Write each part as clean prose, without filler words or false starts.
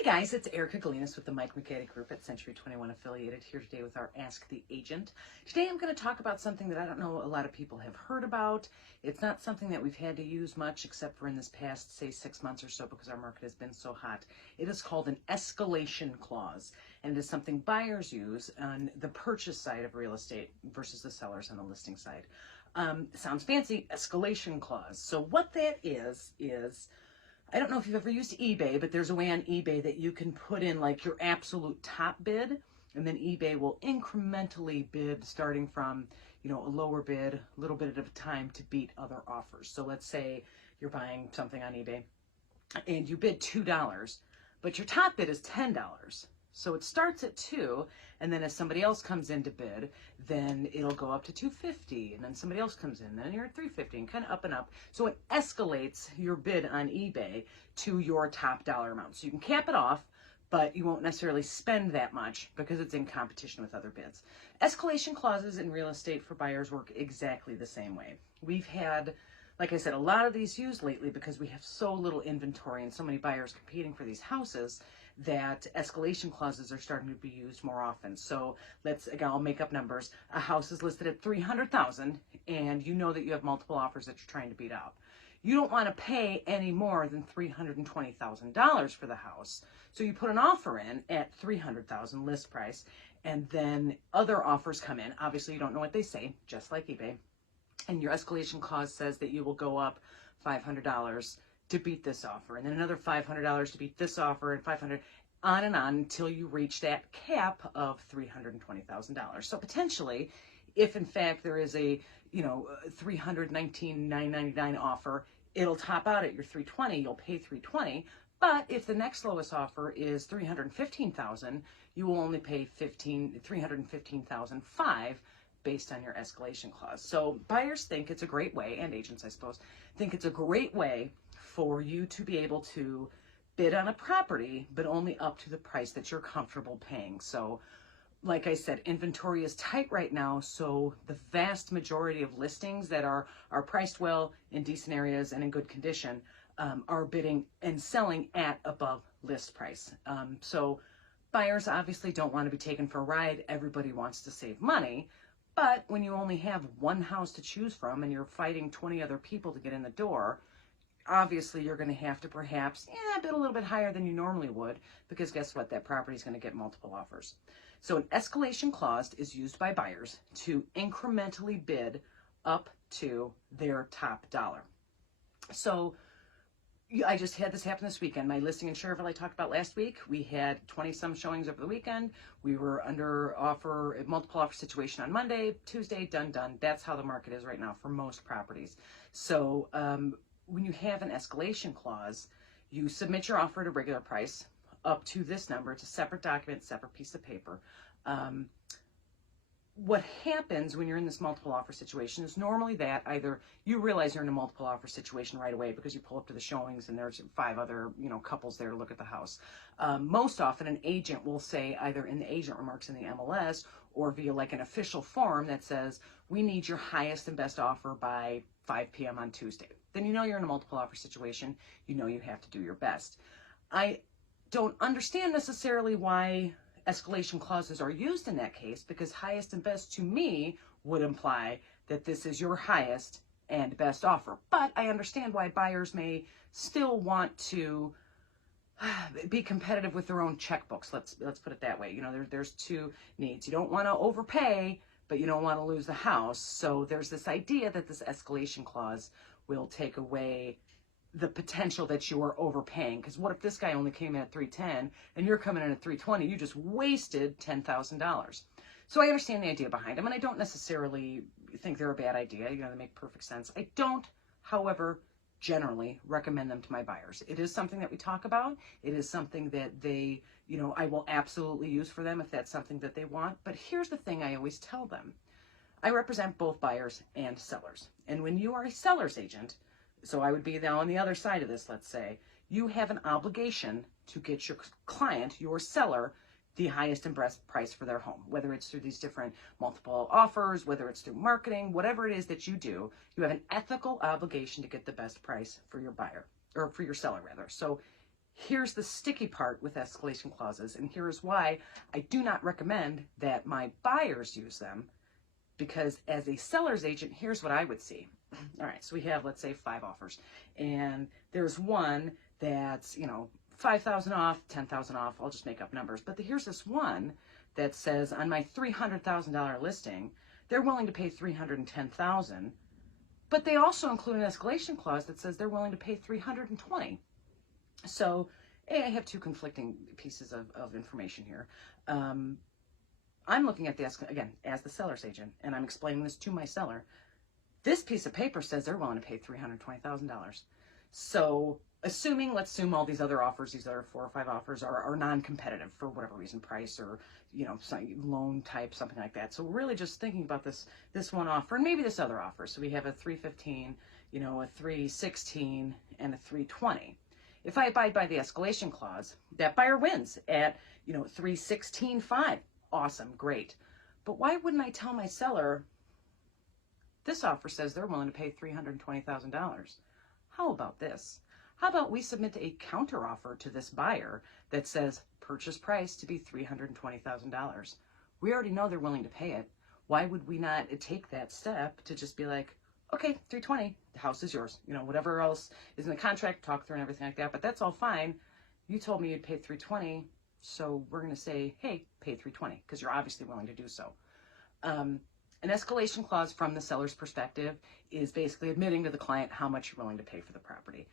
Hey guys, it's Erica Galinas with the Mike McCady Group at Century 21 Affiliated, here today with our Ask the Agent. Today I'm going to talk about something that I don't know a lot of people have heard about. It's not something that we've had to use much except for in this past, say, 6 months or so because our market has been so hot. It is called an escalation clause, and it is something buyers use on the purchase side of real estate versus the sellers on the listing side. Sounds fancy, escalation clause. So what that is I don't know if you've ever used eBay, but there's a way on eBay that you can put in like your absolute top bid, and then eBay will incrementally bid starting from, a lower bid, a little bit at a time to beat other offers. So let's say you're buying something on eBay and you bid $2, but your top bid is $10. So it starts at 2, and then as somebody else comes in to bid, then it'll go up to 250, and then somebody else comes in, then you're at 350, and kind of up and up. So it escalates your bid on eBay to your top dollar amount. So you can cap it off, but you won't necessarily spend that much because it's in competition with other bids. Escalation clauses in real estate for buyers work exactly the same way. We've had, like I said, a lot of these used lately because we have so little inventory and so many buyers competing for these houses that escalation clauses are starting to be used more often. So again, I'll make up numbers. A house is listed at $300,000 and you know that you have multiple offers that you're trying to beat out. You don't want to pay any more than $320,000 for the house. So you put an offer in at $300,000 list price, and then other offers come in. Obviously, you don't know what they say, just like eBay. And your escalation clause says that you will go up $500 to beat this offer, and then another $500 to beat this offer, and $500, on and on until you reach that cap of $320,000. So potentially, if in fact there is a $319,999 offer, it'll top out at your $320. You'll pay $320. But if the next lowest offer is $315,000, you will only pay $315,500 based on your escalation clause. So buyers think it's a great way, and agents, I suppose, think it's a great way for you to be able to bid on a property, but only up to the price that you're comfortable paying. So like I said, inventory is tight right now, so the vast majority of listings that are priced well, in decent areas, and in good condition are bidding and selling at above list price. So buyers obviously don't want to be taken for a ride. Everybody wants to save money. But when you only have one house to choose from and you're fighting 20 other people to get in the door, obviously you're going to have to perhaps bid a little bit higher than you normally would, because guess what? That property is going to get multiple offers. So an escalation clause is used by buyers to incrementally bid up to their top dollar. So I just had this happen this weekend. My listing in Cherville I talked about last week, we had 20-some showings over the weekend. We were under offer, multiple offer situation on Monday, Tuesday, done. That's how the market is right now for most properties. So when you have an escalation clause, you submit your offer at a regular price up to this number. It's a separate document, separate piece of paper. What happens when you're in this multiple offer situation is normally that either you realize you're in a multiple offer situation right away because you pull up to the showings and there's 5 other couples there to look at the house. Most often an agent will say, either in the agent remarks in the MLS or via like an official form that says, we need your highest and best offer by 5 p.m. on Tuesday. Then you know you're in a multiple offer situation. You know you have to do your best. I don't understand necessarily why escalation clauses are used in that case, because highest and best to me would imply that this is your highest and best offer. But I understand why buyers may still want to be competitive with their own checkbooks. Let's put it that way. There's two needs. You don't want to overpay, but you don't want to lose the house. So there's this idea that this escalation clause will take away the potential that you are overpaying. Because what if this guy only came in at $310 and you're coming in at $320? You just wasted $10,000. So I understand the idea behind them, and I don't necessarily think they're a bad idea. They make perfect sense. I don't, however, generally recommend them to my buyers. It is something that we talk about. It is something that they, I will absolutely use for them if that's something that they want. But here's the thing I always tell them. I represent both buyers and sellers. And when you are a seller's agent, so I would be now on the other side of this, let's say, you have an obligation to get your client, your seller, the highest and best price for their home, whether it's through these different multiple offers, whether it's through marketing, whatever it is that you do, you have an ethical obligation to get the best price for your buyer, or for your seller rather. So Here's the sticky part with escalation clauses, and here's why I do not recommend that my buyers use them, because as a seller's agent, here's what I would see. All right, so we have, let's say, 5 offers, and there's one that's, 5,000 off, 10,000 off. I'll just make up numbers. But here's this one that says on my $300,000 listing, they're willing to pay $310,000, but they also include an escalation clause that says they're willing to pay $320,000. So I have 2 conflicting pieces of information here. I'm looking at this, again, as the seller's agent, and I'm explaining this to my seller. This piece of paper says they're willing to pay $320,000. So let's assume all these other offers, these other 4 or 5 offers are non-competitive for whatever reason, price or, loan type, something like that. So we're really just thinking about this one offer and maybe this other offer. So we have a 315, a 316, and a 320. If I abide by the escalation clause, that buyer wins at, 316.5. Awesome, great. But why wouldn't I tell my seller, this offer says they're willing to pay $320,000. How about this? How about we submit a counteroffer to this buyer that says purchase price to be $320,000? We already know they're willing to pay it. Why would we not take that step to just be like, okay, 320, the house is yours. Whatever else is in the contract, talk through and everything like that, but that's all fine. You told me you'd pay 320, so we're going to say, hey, pay 320, because you're obviously willing to do so. An escalation clause from the seller's perspective is basically admitting to the client how much you're willing to pay for the property.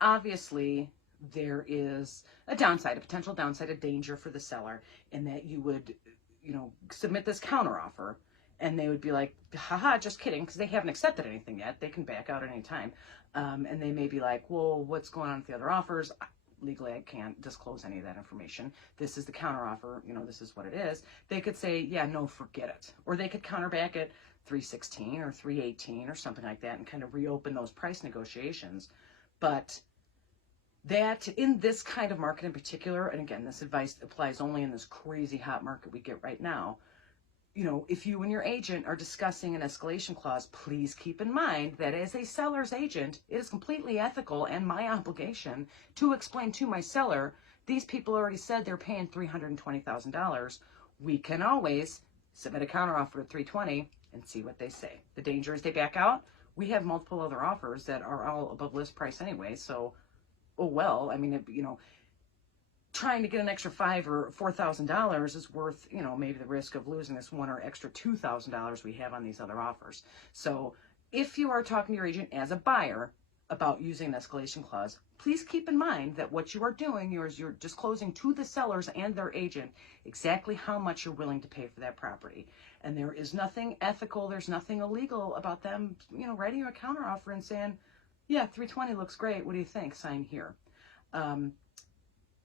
Obviously, there is a potential downside, a danger for the seller in that you would, submit this counteroffer and they would be like, haha, just kidding, because they haven't accepted anything yet. They can back out at any time. And they may be like, well, what's going on with the other offers? Legally, I can't disclose any of that information. This is the counteroffer. This is what it is. They could say, yeah, no, forget it. Or they could counter back at 316 or 318 or something like that and kind of reopen those price negotiations. But that in this kind of market in particular, and again, this advice applies only in this crazy hot market we get right now, if you and your agent are discussing an escalation clause, please keep in mind that as a seller's agent, it is completely ethical and my obligation to explain to my seller, these people already said they're paying $320,000. We can always submit a counteroffer at $320 and see what they say. The danger is they back out. We have multiple other offers that are all above list price anyway. So, trying to get an extra $5,000 or $4,000 is worth, maybe the risk of losing this $1,000 or extra $2,000 we have on these other offers. So if you are talking to your agent as a buyer about using an escalation clause, please keep in mind that what you are doing is you're disclosing to the sellers and their agent exactly how much you're willing to pay for that property. And there is nothing ethical, there's nothing illegal about them, writing you a counteroffer and saying, yeah, 320 looks great, what do you think? Sign here.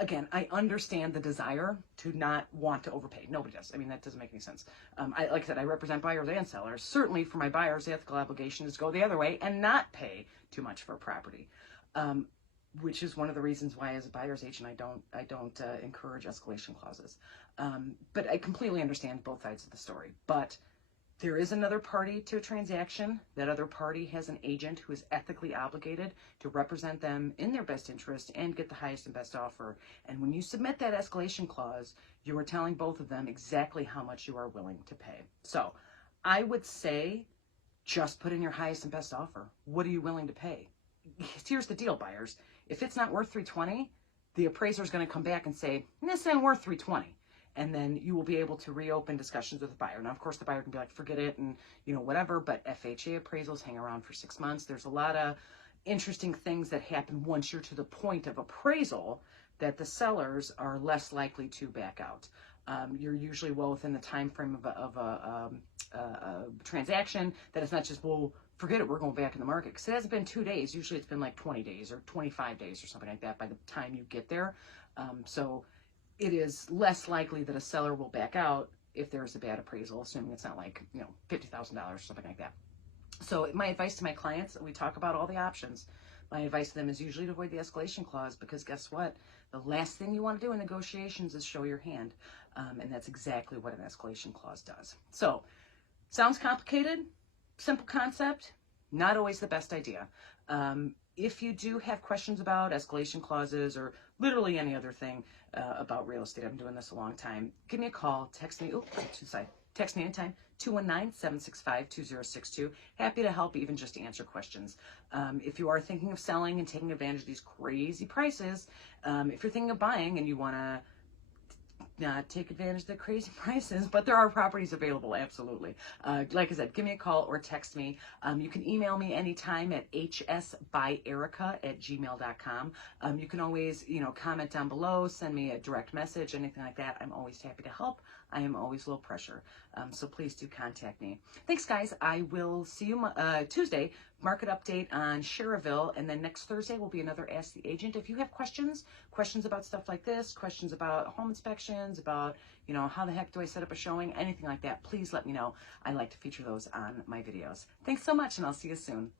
Again, I understand the desire to not want to overpay. Nobody does. That doesn't make any sense. Like I said, I represent buyers and sellers. Certainly for my buyers, the ethical obligation is to go the other way and not pay too much for a property, which is one of the reasons why as a buyer's agent, I don't encourage escalation clauses. But I completely understand both sides of the story. But there is another party to a transaction. That other party has an agent who is ethically obligated to represent them in their best interest and get the highest and best offer. And when you submit that escalation clause, you are telling both of them exactly how much you are willing to pay. So I would say just put in your highest and best offer. What are you willing to pay? Here's the deal, buyers. If it's not worth $320, the appraiser is going to come back and say, this ain't worth $320. And then you will be able to reopen discussions with the buyer. Now, of course, the buyer can be like, forget it, and whatever, but FHA appraisals hang around for 6 months. There's a lot of interesting things that happen once you're to the point of appraisal that the sellers are less likely to back out. You're usually well within the time frame of a transaction that it's not just, well, forget it, we're going back in the market. Because it hasn't been 2 days. Usually it's been like 20 days or 25 days or something like that by the time you get there. So it is less likely that a seller will back out if there's a bad appraisal, assuming it's not like, $50,000 or something like that. So my advice to my clients, we talk about all the options. My advice to them is usually to avoid the escalation clause, because guess what? The last thing you want to do in negotiations is show your hand. And that's exactly what an escalation clause does. So sounds complicated, simple concept, not always the best idea. If you do have questions about escalation clauses or literally any other thing about real estate, I've been doing this a long time, give me a call, text me, text me anytime, 219-765-2062. Happy to help, even just to answer questions. If you are thinking of selling and taking advantage of these crazy prices, if you're thinking of buying and you want to not take advantage of the crazy prices, but there are properties available, absolutely. Like I said, give me a call or text me. You can email me anytime at hsbyerica@gmail.com. You can always, comment down below, send me a direct message, anything like that. I'm always happy to help. I am always low pressure. So please do contact me. Thanks, guys. I will see you Tuesday, market update on Sherrville, and then next Thursday will be another Ask the Agent. If you have questions about stuff like this, questions about home inspections, about, how the heck do I set up a showing, anything like that, please let me know. I like to feature those on my videos. Thanks so much, and I'll see you soon.